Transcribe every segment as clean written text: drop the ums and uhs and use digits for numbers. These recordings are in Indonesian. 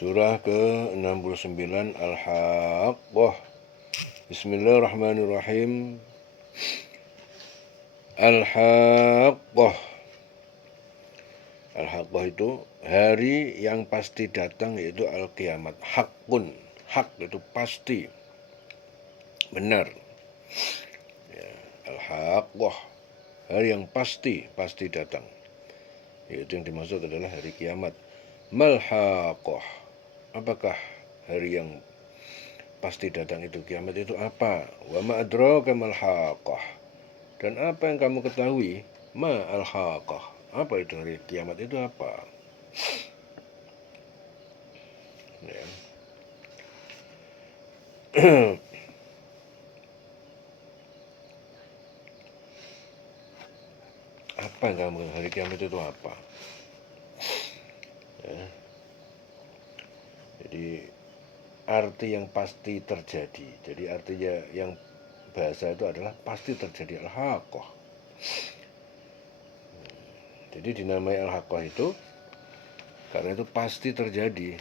Surah ke-69 Al-Haqqah. Bismillahirrahmanirrahim. Al-Haqqah. Al-Haqqah itu hari yang pasti datang, yaitu Al-Kiamat. Hakun, hak itu pasti, benar. Al-Haqqah, hari yang pasti datang, yaitu yang dimaksud adalah hari kiamat. Mal-Haqqah, apakah hari yang pasti datang itu, kiamat itu apa? Wa ma adraka mal-Haqqah, dan apa yang kamu ketahui? Ma al-Haqqah, apa itu hari kiamat itu apa? Ya. Apa yang kamu ketahui, hari kiamat itu apa? Ya. Jadi arti yang pasti terjadi. Jadi artinya yang bahasa itu adalah pasti terjadi, al-Haqqah. Jadi dinamai al-Haqqah itu karena itu pasti terjadi.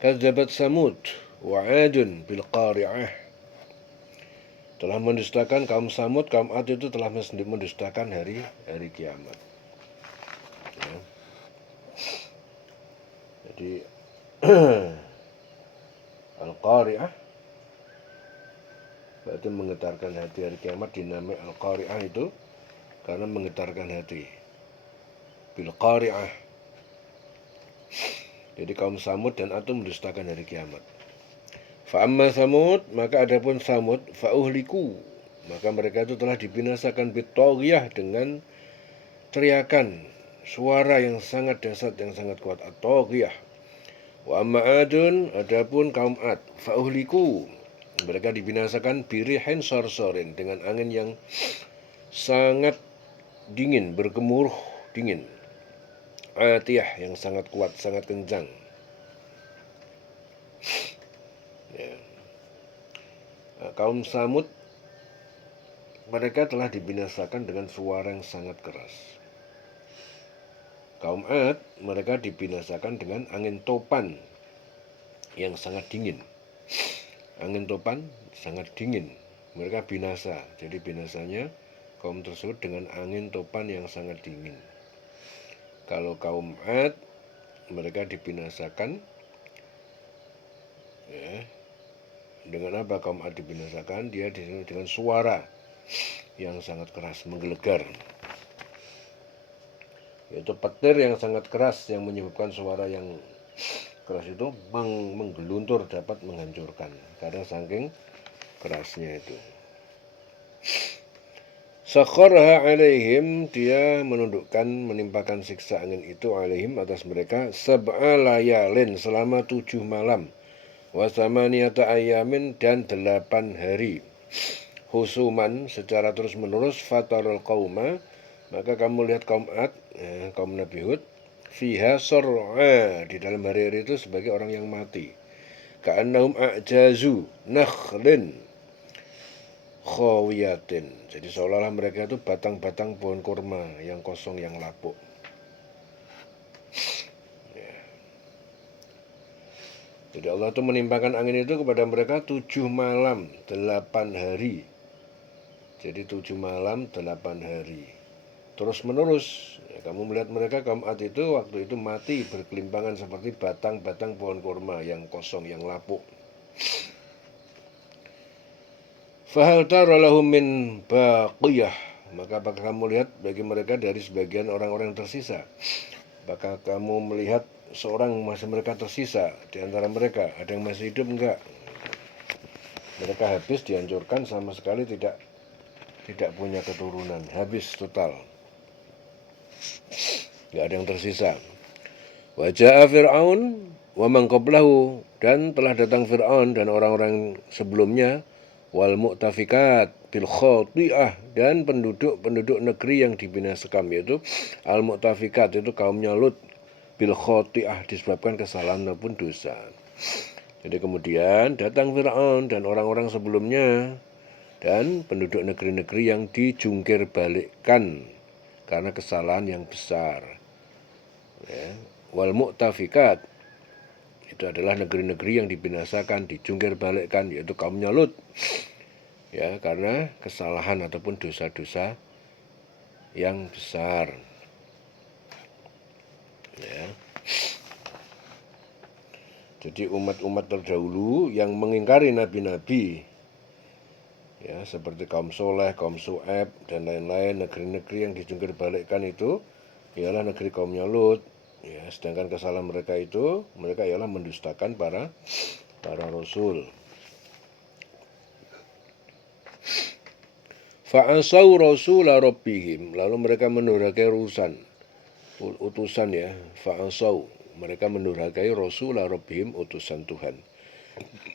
Kadzabat Samud wa 'Adun bil Qari'ah. Telah mendustakan kaum Samud, kaum Ad itu telah mendustakan hari kiamat. Ya. Jadi Al-Qari'ah berarti menggetarkan hati, hari kiamat dinamai Al-Qari'ah itu karena menggetarkan hati. Bil Qari'ah. Jadi kaum Samud dan Ad mendustakan hari kiamat. Fa'amma Samud, maka adapun Samud, fa'uhliku, maka mereka itu telah dibinasakan bitaghiyah dengan teriakan, suara yang sangat dahsyat, yang sangat kuat, at-taghiyah. Wa amma Adun, adapun kaum Ad, fa'uhliku, mereka dibinasakan birihin sorsorin, dengan angin yang sangat dingin, bergemuruh dingin, atiyah, yang sangat kuat, sangat kencang. Ya. Kaum Samud, mereka telah dibinasakan dengan suara yang sangat keras. Kaum Ad, mereka dibinasakan dengan angin topan yang sangat dingin. Angin topan sangat dingin, mereka binasa. Jadi binasanya kaum tersebut dengan angin topan yang sangat dingin. Kalau kaum Ad, mereka dibinasakan, ya, dengan apa kaum Ad dibinasakan? Dia dengan suara yang sangat keras, menggelegar. Yaitu petir yang sangat keras yang menyebabkan suara yang keras itu menggeluntur, dapat menghancurkan karena saking kerasnya itu. Sakharha alaihim, dia menundukkan, menimpakan siksa angin itu alaihim, atas mereka, sab'a layalin, selama 7 malam, wa samaniyata ayamin, dan 8 hari, husuman, secara terus menerus, fatarul qauma, maka kamu lihat kaum Ad, kaum Nabi Hud, fiha sur'a, di dalam hari-hari itu sebagai orang yang mati, ka'annahum a'jazu nakhlin khawiyatin, jadi seolah-olah mereka itu batang-batang pohon kurma yang kosong, yang lapuk. Ya. Jadi Allah itu menimpakan angin itu kepada mereka 7 malam 8 hari. Jadi 7 malam 8 hari terus menerus. Ya, kamu melihat mereka kaum Ad itu waktu itu mati berkelimpangan seperti batang-batang pohon kurma yang kosong, yang lapuk. Fahal tara lahum min baqiyah, maka apakah kamu lihat bagi mereka dari sebagian orang-orang yang tersisa? Apakah kamu melihat seorang masih mereka tersisa di antara mereka? Ada yang masih hidup enggak? Mereka habis, dihancurkan, sama sekali tidak punya keturunan, habis total, enggak ada yang tersisa. Wa jaa Fir'aun wa man qablahu, dan telah datang Fir'aun dan orang-orang sebelumnya, wal mu'tafikat bil khati'ah, dan penduduk negeri yang dibinasakan, yaitu al mu'tafikat itu kaumnya Lut, bil khati'ah, disebabkan kesalahan maupun dosa. Jadi kemudian datang Fir'aun dan orang-orang sebelumnya dan penduduk negeri-negeri yang dijungkir balikkan karena kesalahan yang besar. Ya. Wal mu'tafikat itu adalah negeri-negeri yang dibinasakan, dijungkir balikkan, yaitu kaumnya Lut. Ya, karena kesalahan ataupun dosa-dosa yang besar. Ya. Jadi umat-umat terdahulu yang mengingkari nabi-nabi, ya seperti kaum Soleh, kaum Su'aib dan lain-lain, negeri-negeri yang dijungkir balikkan itu ialah negeri kaumnya Lut. Ya, sedangkan kesalahan mereka itu, mereka ialah mendustakan para rasul. Fa'asau rasula rabbihim, lalu mereka mendurhakai utusan ya, fa'asau, mereka mendurhakai rasula rabbihim, utusan Tuhan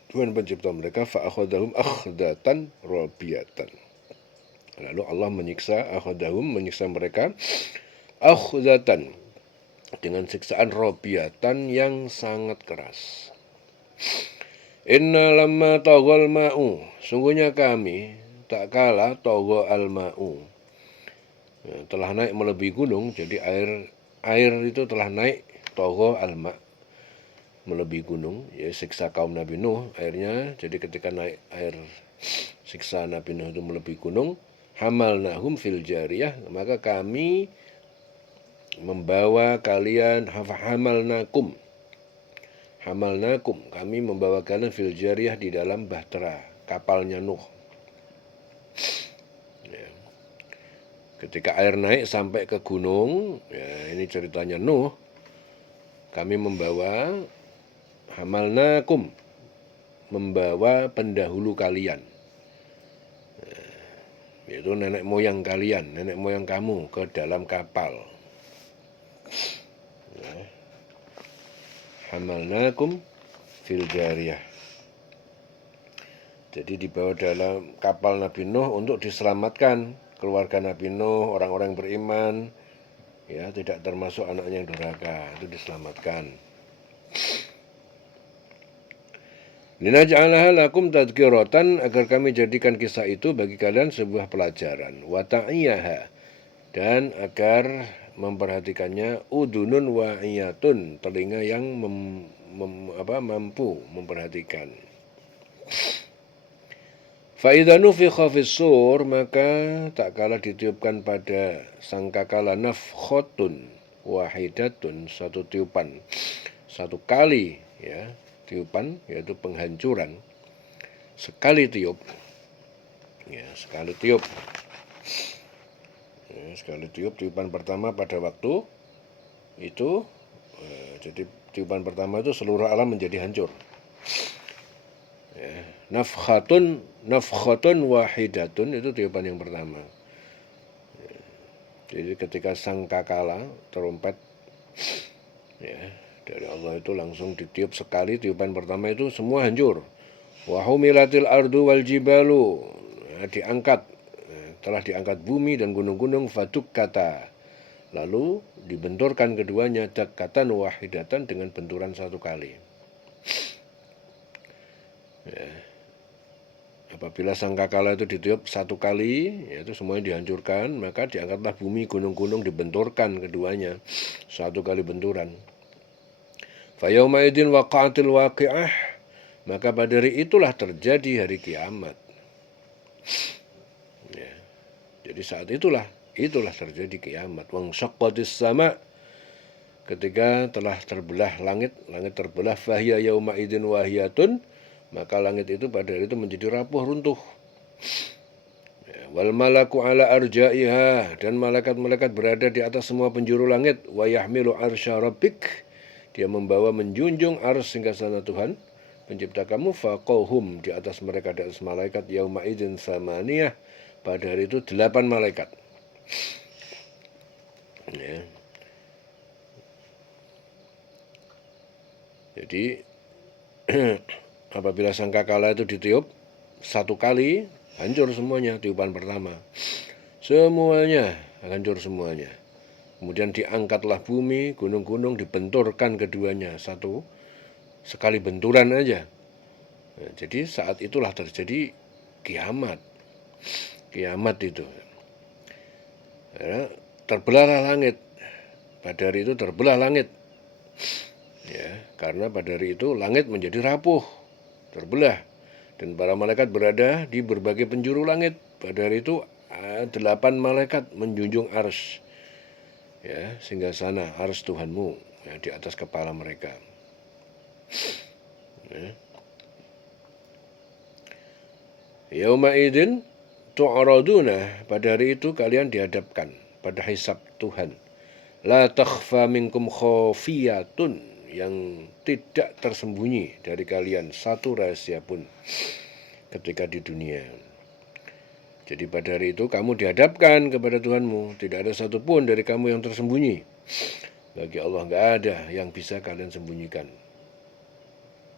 pencipta mereka, fa'akhadahum akhdatan rabiyatan. Lalu Allah menyiksa mereka akhdatan, dengan siksaan rabiyatan yang sangat keras. Inna lamma taghal ma'u, sungguhnya kami tak kalah tagha al ma'u, ya, telah naik melebihi gunung. Jadi air itu telah naik, tagha al ma', melebihi gunung, ya siksa kaum Nabi Nuh airnya. Jadi ketika naik air siksa Nabi Nuh itu melebihi gunung, hamalnahum fil jariyah, maka kami membawa kalian, hamalnakum, kami membawa kalian fil jariyah, di dalam bahtera, kapalnya Nuh. Ya. Ketika air naik sampai ke gunung, ya ini ceritanya Nuh, kami membawa, hamalnakum, membawa pendahulu kalian, yaitu nenek moyang kalian, nenek moyang kamu, ke dalam kapal. Ya. Hamalnakum fil jariyah. Jadi dibawa dalam kapal Nabi Nuh untuk diselamatkan keluarga Nabi Nuh, orang-orang beriman, ya tidak termasuk anaknya yang durhaka, itu diselamatkan. Linaj'alaha lakum tadhkiratan, agar kami jadikan kisah itu bagi kalian sebuah pelajaran. Wa ta'iyaha, dan agar memperhatikannya udunun wa'iyatun, telinga yang mampu memperhatikan. Fa'idha nufikha fis-sur, maka tak kalah ditiupkan pada sangkakala nafkhotun wahidatun, satu tiupan, satu kali, ya, tiupan yaitu penghancuran, sekali tiup, ya sekali tiup, ya, sekali tiup, tiupan pertama pada waktu itu, jadi tiupan pertama itu seluruh alam menjadi hancur. Ya, nafkhatun wahidatun, itu tiupan yang pertama. Ya, jadi ketika sangkakala, trompet, ya, dari Allah itu langsung ditiup sekali, tiupan pertama itu semua hancur. Wa humilatil ardu wal jibalu, ya, diangkat, telah diangkat bumi dan gunung-gunung, fadukkata, lalu dibenturkan keduanya, dakkatan wahidatan, dengan benturan satu kali. Ya. Apabila sangkakala itu ditiup satu kali, yaitu semuanya dihancurkan, maka diangkatlah bumi, gunung-gunung dibenturkan keduanya, satu kali benturan. Fayauma idin waqa'atil waqi'ah, maka pada hari itulah terjadi hari kiamat. Ya. Jadi saat itulah terjadi kiamat. Wang syaqqatis sama, ketika telah terbelah langit terbelah, fahiya yauma idin wahiyatun, maka langit itu pada hari itu menjadi rapuh, runtuh. Ya, wal malaku ala arja'iha, dan malaikat-malaikat berada di atas semua penjuru langit. Wa yahmilu arsya rabbik, dia membawa, menjunjung ars singgasana Tuhan pencipta kamu, faqauhum, di atas mereka, di atas malaikat, yauma idzin samaniyah, pada hari itu 8 malaikat. Ya. Jadi apabila sangkakala itu ditiup satu kali, hancur semuanya, tiupan pertama, semuanya hancur semuanya. Kemudian diangkatlah bumi, gunung-gunung dibenturkan keduanya, sekali benturan aja. Nah, jadi saat itulah terjadi kiamat itu. Ya, terbelahlah langit. Pada hari itu terbelah langit. Ya, karena pada hari itu langit menjadi rapuh, terbelah. Dan para malaikat berada di berbagai penjuru langit. Pada hari itu 8 malaikat menjunjung ars, ya, sehingga sana ars Tuhanmu, ya, di atas kepala mereka. Ya. Yauma idzin tu'raduna, pada hari itu kalian dihadapkan pada hisab Tuhan. La takhfa minkum khafiyatun, yang tidak tersembunyi dari kalian satu rahasia pun ketika di dunia. Jadi pada hari itu kamu dihadapkan kepada Tuhanmu, tidak ada satupun dari kamu yang tersembunyi. Bagi Allah nggak ada yang bisa kalian sembunyikan.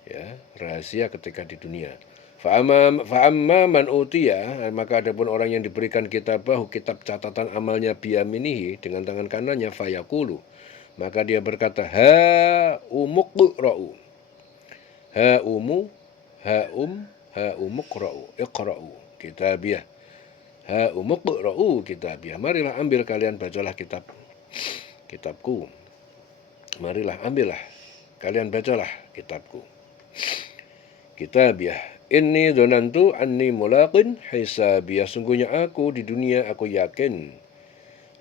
Ya, rahasia ketika di dunia. Fa'amma man utiya, maka adapun orang yang diberikan kitab catatan amalnya biyaminihi, dengan tangan kanannya, fayaqulu, maka dia berkata, ha umuqra'u. Ha umuqra'u, iqra'u kitabiyah. Ha umuqra'u kitabiyah. Marilah ambil kalian, bacalah kitabku. Marilah ambillah kalian, bacalah kitabku. Kitabiyah. Inni donantu anni mulaqin hisabiyah. Sungguhnya aku di dunia aku yakin,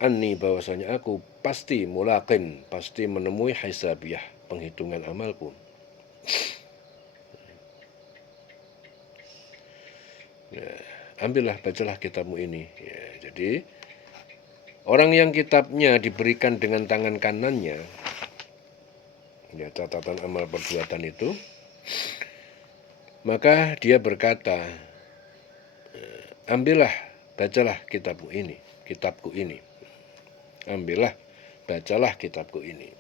anni bahwasanya aku pasti mulaqin, pasti menemui hisabiyah, penghitungan amalku. Ya, ambillah, bacalah kitabmu ini. Ya, jadi orang yang kitabnya diberikan dengan tangan kanannya, ya, catatan amal perbuatan itu, maka dia berkata, ambillah, bacalah kitabku ini. Ambillah, bacalah kitabku ini.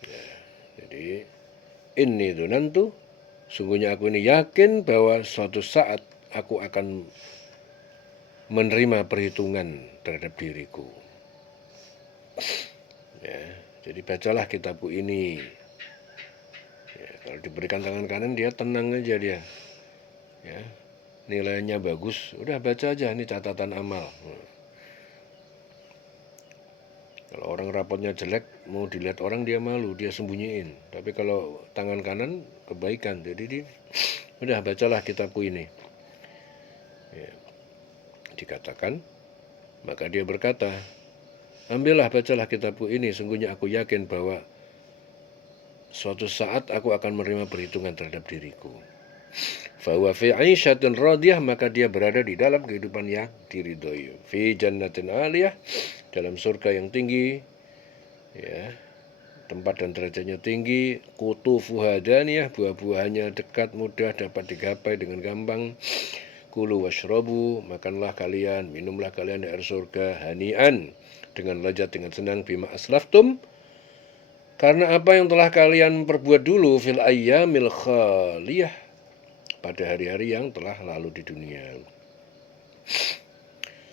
Ya, jadi inni dzanantu, sungguhnya aku ini yakin bahwa suatu saat aku akan menerima perhitungan terhadap diriku. Ya, jadi bacalah kitabku ini. Ya, kalau diberikan tangan kanan dia tenang aja dia. Ya, nilainya bagus, udah baca aja, ini catatan amal. Kalau orang rapotnya jelek, mau dilihat orang dia malu, dia sembunyiin. Tapi kalau tangan kanan kebaikan, jadi dia, udah bacalah kitabku ini. Ya, dikatakan, maka dia berkata, ambillah, bacalah kitabku ini, sungguhnya aku yakin bahwa suatu saat aku akan menerima perhitungan terhadap diriku. Fahuwa fi 'aisyatin radiyah, maka dia berada di dalam kehidupan yang diridhoi. Fi jannatin 'aliyah, dalam surga yang tinggi, ya, tempat dan derajatnya tinggi. Qutufuha daniyah, buah-buahannya dekat, mudah dapat digapai dengan gampang. Kulu washrabu, makanlah kalian, minumlah kalian di air surga, hani'an, dengan lezat, dengan senang, bima aslaftum, karena apa yang telah kalian perbuat dulu, fil ayyamil khaliyah, pada hari-hari yang telah lalu di dunia.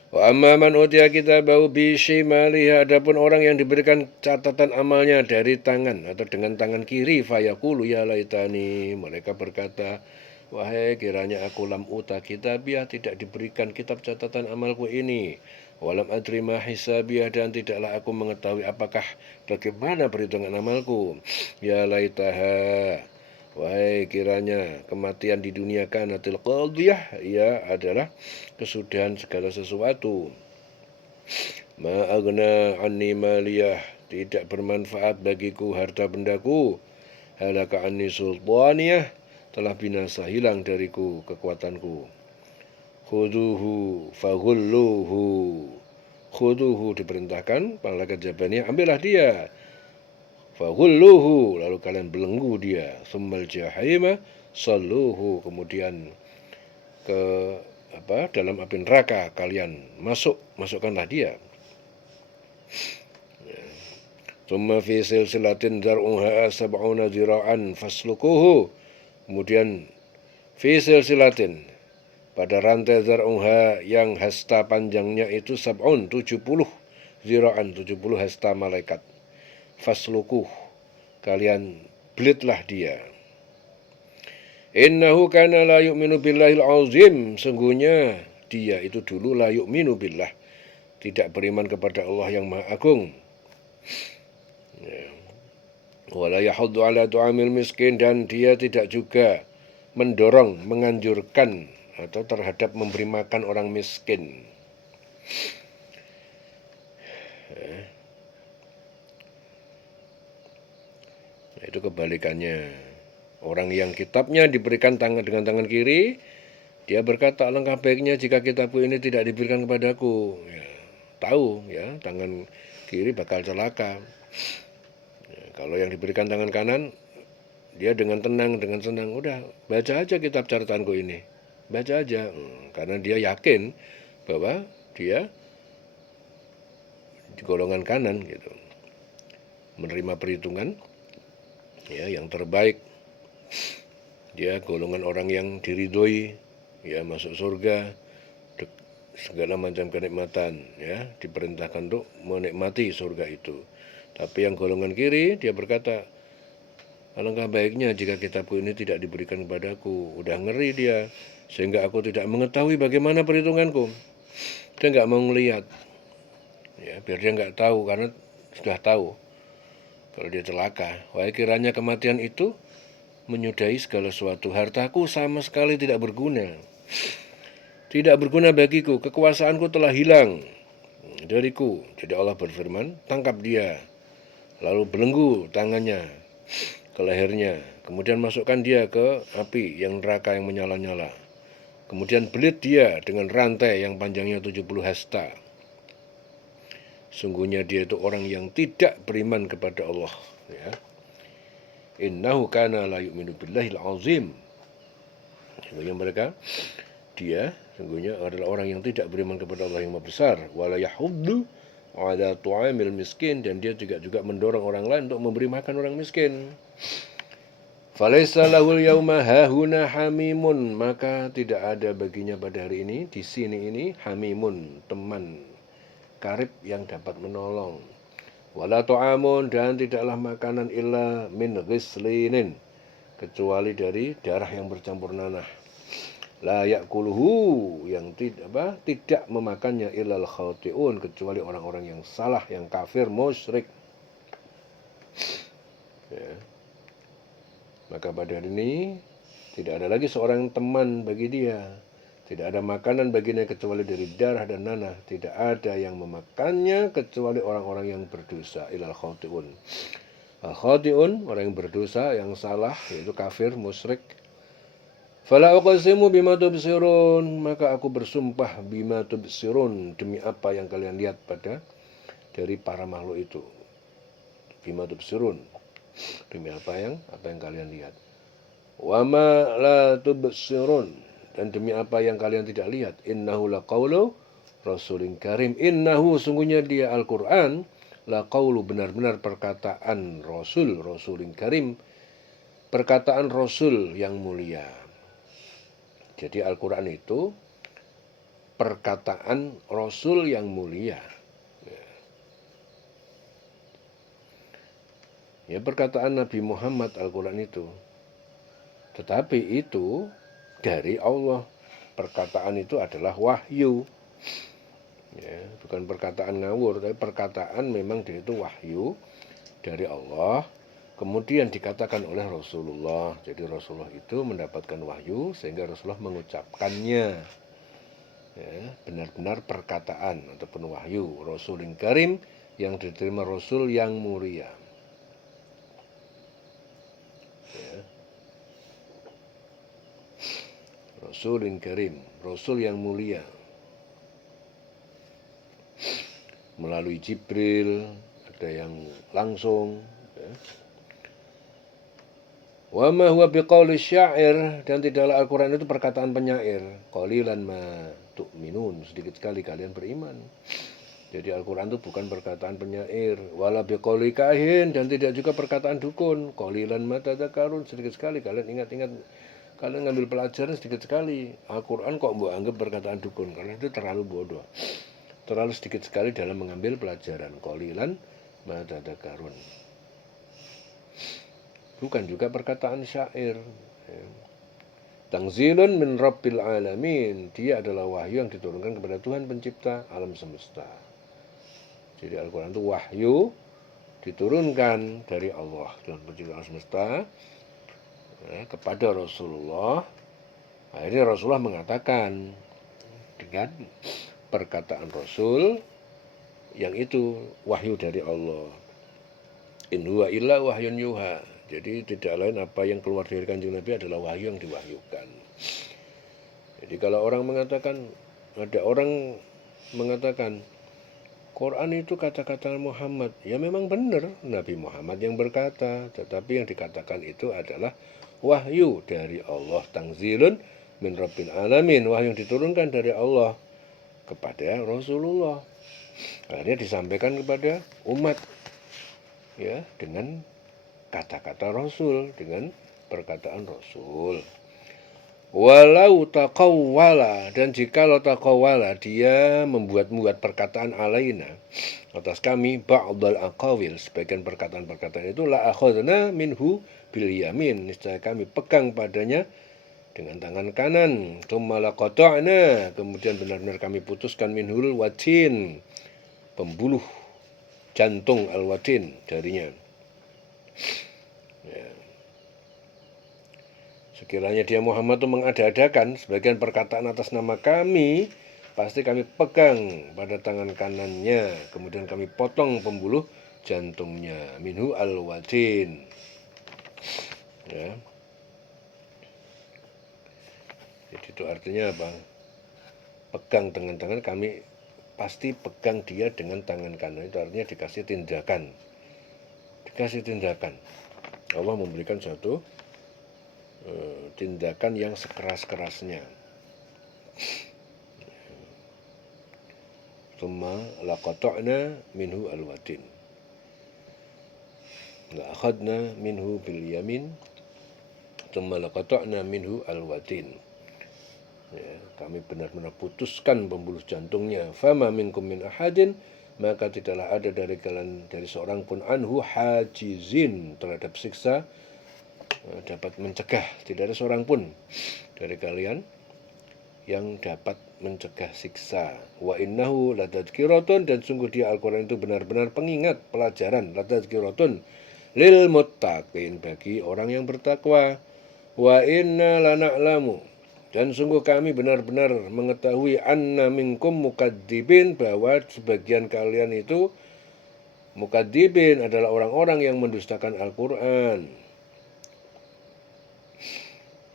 Wa amma man utiya kitabahu bi shimalihi, adapun orang yang diberikan catatan amalnya dari tangan atau dengan tangan kiri, fayaqulu ya laitani, mereka berkata, wahai kiranya aku lam uta kitabiyah, tidak diberikan kitab catatan amalku ini. Walam adri ma hisabiyah, dan tidaklah aku mengetahui apakah bagaimana perhitungan amalku. Ya laitaha, wahai kiranya kematian di dunia kanatil qadiyah, ia adalah kesudahan segala sesuatu. Ma agna anni maliyah, tidak bermanfaat bagiku harta bendaku. Halaka anni sultaniyah, telah binasa, hilang dariku kekuatanku. Khuduhu faghulluhu, khuduhu diperintahkan, malaikat Jabaniyah, ambillah dia. Faghulluhu, lalu kalian belenggu dia. Tsummal jahima salluhu, kemudian ke dalam api neraka kalian masukkanlah dia. Tsumma fi silsilatin zar'uha sab'una zira'an faslukuhu, kemudian fi silsilatin, pada rantai zar'uha yang hasta panjangnya itu sab'un 70 zira'an, 70 hasta malaikat. Faslukuh, kalian belitlah dia. Innahu kana la yu'minu billahil azim, sungguhnya dia itu dulu la yu'minu billah, tidak beriman kepada Allah yang Maha Agung. Ya. Wala yahuddu ala tu'amil miskin, dan dia tidak juga mendorong, menganjurkan atau terhadap memberi makan orang miskin. Nah, itu kebalikannya. Orang yang kitabnya diberikan dengan tangan kiri, dia berkata, alangkah baiknya jika kitabku ini tidak diberikan kepadaku. Ya, tahu ya, tangan kiri bakal celaka. Ya, kalau yang diberikan tangan kanan, dia dengan tenang, dengan senang, udah baca aja kitab catatanku ini, baca aja, karena dia yakin bahwa dia di golongan kanan gitu, menerima perhitungan ya yang terbaik. Dia golongan orang yang diridhoi, ya masuk surga, segala macam kenikmatan, ya diperintahkan untuk menikmati surga itu. Tapi yang golongan kiri, dia berkata, alangkah baiknya jika kitabku ini tidak diberikan kepadaku. Udah ngeri dia, sehingga aku tidak mengetahui bagaimana perhitunganku. Dia nggak mau ngelihat, ya biar dia nggak tahu, karena sudah tahu kalau dia celaka. Wahai kiranya kematian itu menyudahi segala sesuatu. Hartaku sama sekali tidak berguna. Tidak berguna bagiku, kekuasaanku telah hilang dariku. Jadi Allah berfirman, tangkap dia, lalu belenggu tangannya ke lehernya, kemudian masukkan dia ke api yang neraka yang menyala-nyala. Kemudian belit dia dengan rantai yang panjangnya 70 hasta. Sungguhnya dia itu orang yang tidak beriman kepada Allah, ya. Innahu kana la yu'minu billahil azim. Sungguhnya dia sungguhnya adalah orang yang tidak beriman kepada Allah yang Maha Besar. Wala yahuddu ala tu'amil miskin, dan dia juga mendorong orang lain untuk memberi makan orang miskin. Falaisa lahul yauma hahuna hamimun, maka tidak ada baginya pada hari ini di sini ini hamimun, teman karib yang dapat menolong. Wala ta'amun, dan tidaklah makanan illa min ghislinin, kecuali dari darah yang bercampur nanah. La ya'kuluhu, yang tidak memakannya illal khati'un, kecuali orang-orang yang salah, yang kafir, musyrik. Ya. Maka pada hari ini tidak ada lagi seorang teman bagi dia. Tidak ada makanan baginya kecuali dari darah dan nanah. Tidak ada yang memakannya kecuali orang-orang yang berdosa. Ilal khati'un. Al-khati'un, orang yang berdosa, yang salah, yaitu kafir, musyrik. Fala uqsimu bima tubsirun, maka aku bersumpah bima tubsirun, demi apa yang kalian lihat dari para makhluk itu. Bima tubsirun, demi apa yang kalian lihat. Wa ma la tubsirun, dan demi apa yang kalian tidak lihat. Innahu laqaulu rasulin karim. Innahu, sungguhnya dia Al-Quran, laqaulu, benar-benar perkataan rasulin karim, perkataan rasul yang mulia. Jadi Al-Quran itu perkataan rasul yang mulia. Ya, perkataan Nabi Muhammad Al-Quran itu. Tetapi itu dari Allah. Perkataan itu adalah wahyu. Ya, bukan perkataan ngawur, tapi perkataan memang dia itu wahyu dari Allah. Kemudian dikatakan oleh Rasulullah. Jadi Rasulullah itu mendapatkan wahyu sehingga Rasulullah mengucapkannya. Ya, benar-benar perkataan ataupun wahyu. Rasulin karim, yang diterima Rasul yang mulia. Ya. Rasulin karim, Rasul yang mulia. Melalui Jibril, ada yang langsung. Ya. Wa ma huwa biqauli syair, dan tidaklah Al-Quran itu perkataan penyair. Qalilan ma tu'minun, sedikit sekali kalian beriman. Jadi Al-Quran itu bukan perkataan penyair. Wala biqauli kahin, dan tidak juga perkataan dukun. Qalilan ma tadzakarun, sedikit sekali kalian ingat-ingat. Kalian ngambil pelajaran sedikit sekali. Al-Quran kok mbok anggap perkataan dukun, karena itu terlalu bodoh. Terlalu sedikit sekali dalam mengambil pelajaran. Qalilan ma tadzakarun. Bukan juga perkataan syair. Tanzilun min rabbil alamin, dia adalah wahyu yang diturunkan kepada Tuhan pencipta alam semesta. Jadi Al-Quran itu wahyu diturunkan dari Allah Tuhan pencipta semesta kepada Rasulullah. Akhirnya Rasulullah mengatakan dengan perkataan Rasul yang itu wahyu dari Allah. In huwa illa wahyun yuha. Jadi tidak lain apa yang keluar dari Kanjeng Nabi adalah wahyu yang diwahyukan. Jadi kalau orang mengatakan, ada orang mengatakan Quran itu kata-kata Muhammad, ya memang benar Nabi Muhammad yang berkata, tetapi yang dikatakan itu adalah wahyu dari Allah, tangzilun min rabbil alamin, wahyu yang diturunkan dari Allah kepada Rasulullah. Akhirnya disampaikan kepada umat ya dengan kata-kata Rasul, dengan perkataan Rasul. Walau taqawwala, dan jikalau taqawwala dia membuat perkataan alaina atas kami ba'dal aqawil, sebagian perkataan-perkataan itu la akhadna minhu bil yamin, niscaya kami pegang padanya dengan tangan kanan. Tsumma laqata'na, kemudian benar-benar kami putuskan minhul watin, pembuluh jantung al-watin darinya. Ya. Sekiranya dia Muhammad itu mengada-adakan sebagian perkataan atas nama kami, pasti kami pegang pada tangan kanannya, kemudian kami potong pembuluh jantungnya, minhu al-watin. Ya. Jadi itu artinya apa? Pegang dengan tangan, kami pasti pegang dia dengan tangan kanan. Itu artinya dikasih tindakan. Allah memberikan suatu tindakan yang sekeras-kerasnya. Tsumma laqata'na minhu alwatin. La akhadna minhu bil yamin. Tsumma laqata'na minhu alwatin. Ya, kami benar-benar putuskan pembuluh jantungnya. Fama minkum min ahadin, maka tidaklah ada dari kalian, dari seorang pun, anhu hajizin, terhadap siksa dapat mencegah. Tidak ada seorang pun dari kalian yang dapat mencegah siksa. Wa innahu latadhkiratun, dan sungguh dia Al-Quran itu benar-benar pengingat, pelajaran, latadhkiratun lil muttaqin, bagi orang yang bertakwa. Wa inna lana'lamu, dan sungguh kami benar-benar mengetahui anna minkum mukadzibin, bahwa sebagian kalian itu mukadzibin adalah orang-orang yang mendustakan Al-Quran.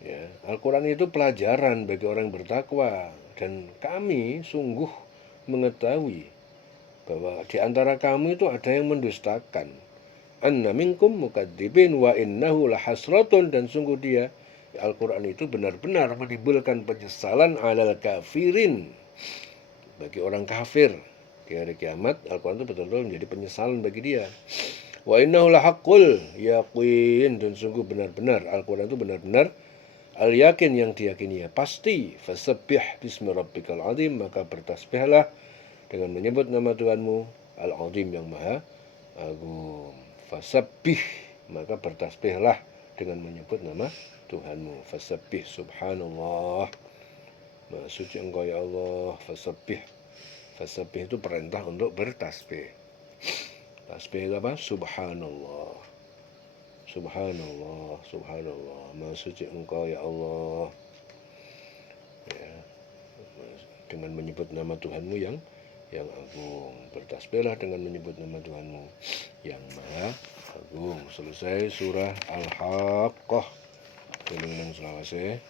Ya, Al-Quran itu pelajaran bagi orang yang bertakwa, dan kami sungguh mengetahui bahwa di antara kamu itu ada yang mendustakan. Anna minkum mukadzibin wa innahu lahasratun, dan sungguh dia Al-Quran itu benar-benar menimbulkan penyesalan alal kafirin, bagi orang kafir. Di hari kiamat Al-Quran itu betul-betul menjadi penyesalan bagi dia. Wa innahu lahaqqul yaqin, dan sungguh benar-benar Al-Quran itu benar-benar al-yakin, yang diyakini ya pasti. Fasabbih bismi rabbikal azim, maka bertasbihlah dengan menyebut nama Tuhanmu al-azim, yang maha agung. Fasabbih, maka bertasbihlah dengan menyebut nama Tuhanmu. Fasabbih, subhanallah, maha suci engkau ya Allah. Fasabbih itu perintah untuk bertasbih. Tasbih itu apa? Subhanallah, subhanallah, subhanallah, maha suci engkau ya Allah. Ya, dengan menyebut nama Tuhanmu yang agung. Bertasbihlah dengan menyebut nama Tuhanmu yang maha agung. Selesai surah Al-Haqqah. Dengan selawase.